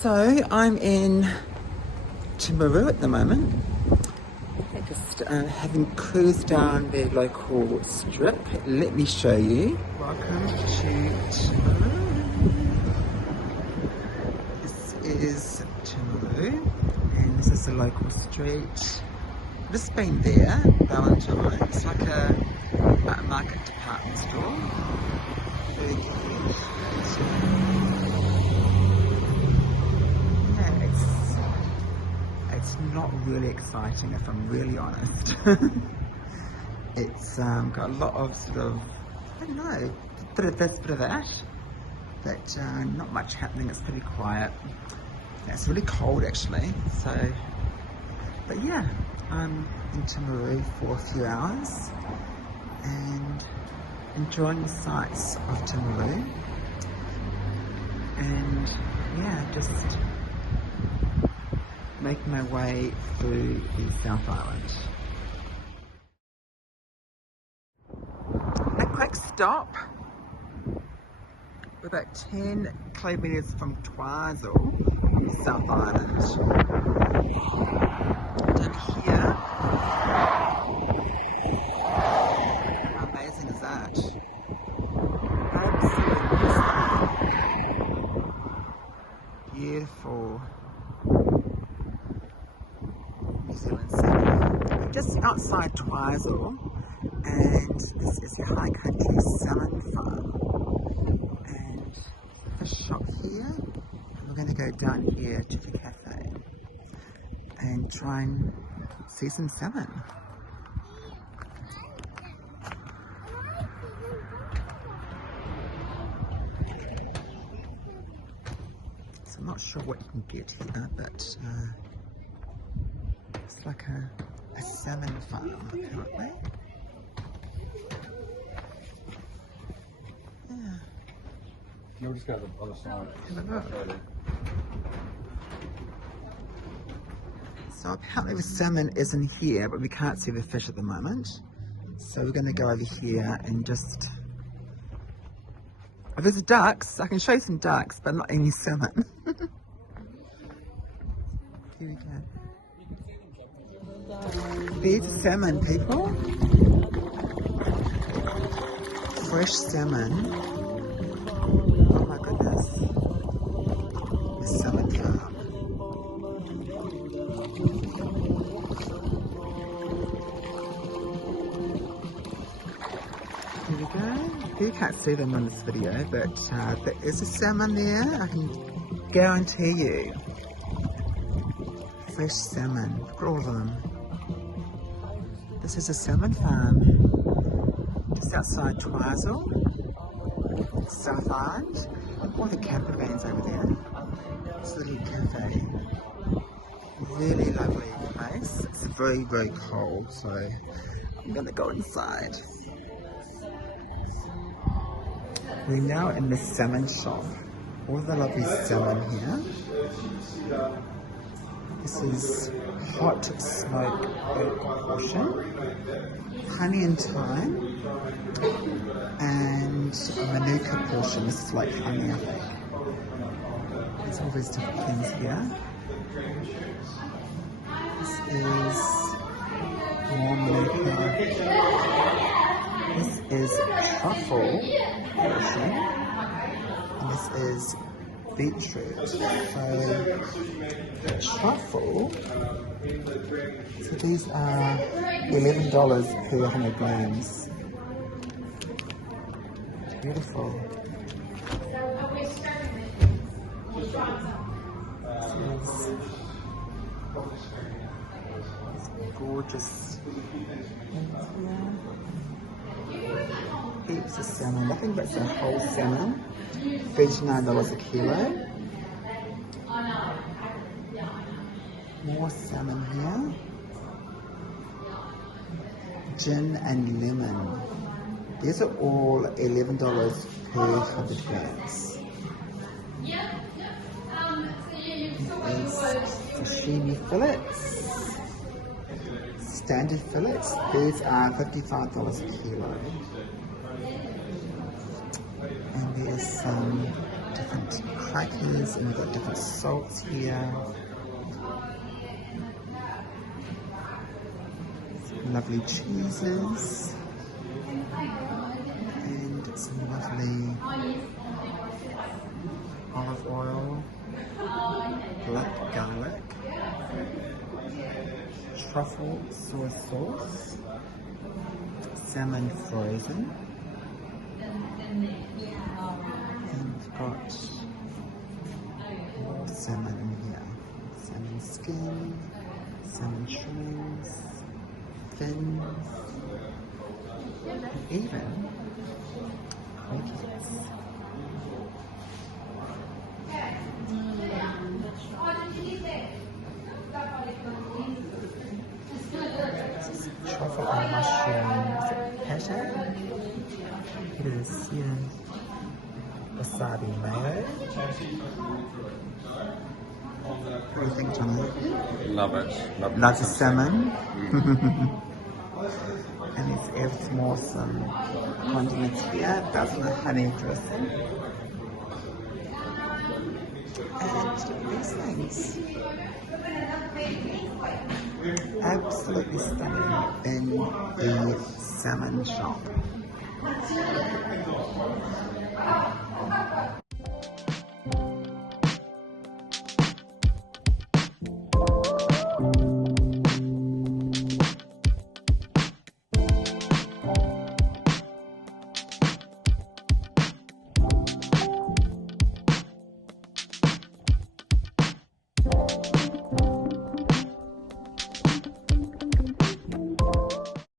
So I'm in Timaru at the moment. Just having cruised down the local strip. Let me show you. Welcome to Timaru. This is Timaru, and this is the local street. I've just been there, Valentine. It's like a market department store. Very cute. It's not really exciting, if I'm really honest. It's got a lot of sort of, I don't know, bit of this, bit of that, but not much happening. It's pretty quiet. It's really cold actually, so, but yeah, I'm in Timaru for a few hours and enjoying the sights of Timaru, and yeah, just making my way through the South Island. A quick stop. We're about 10 kilometres from Timaru, South Island. Down here, how amazing is that? Absolutely beautiful. New Zealand city. Just outside Timaru, and this is the High Country Salmon Farm, and fish shop here. We're going to go down here to the cafe and try and see some salmon. So I'm not sure what you can get here, but it's like a salmon farm, apparently. Yeah. No, just got the other side. So apparently the salmon isn't here, but we can't see the fish at the moment. So we're going to go over here and just... Oh, there's ducks. I can show you some ducks, but not any salmon. Here we go. There's salmon, people. Fresh salmon. Oh my goodness. The salmon farm. Here we go. You can't see them on this video, but there is a salmon there. I can guarantee you. Fresh salmon. Look at all of them. This is a salmon farm just outside Timaru, South Island. All the camper vans over there. It's a little cafe. Really lovely place. It's very, very cold, so I'm gonna go inside. We're now in the salmon shop. All the lovely salmon here. This is hot smoked oak portion, honey and thyme, and manuka portion. This is like honey, I think. There's all these different things here. This is more manuka. This is truffle portion, and this is beetroot. So truffle, so these are $11 per 100 grams. Beautiful. This is gorgeous. Heaps of salmon, nothing but the whole salmon. $39 a kilo. More salmon here. Gin and lemon. These are all $11 per 100 grams. There's sashimi fillets. Standard fillets. These are $55 a kilo. And there's some different hikers, and we've got different salts here. Some lovely cheeses. And some lovely olive oil, black garlic, truffle soy sauce, salmon frozen, and we've got more salmon in here. Salmon skin, salmon shreds, fins, and even crickets. Truffle and mushrooms, pate. It is here. Wasabi mayo. What do you think, Johnny? Love it. Love the salmon. And it's ever more some condiments here. Doesn't a honey dressing. And these things. Absolutely stunning in the salmon shop.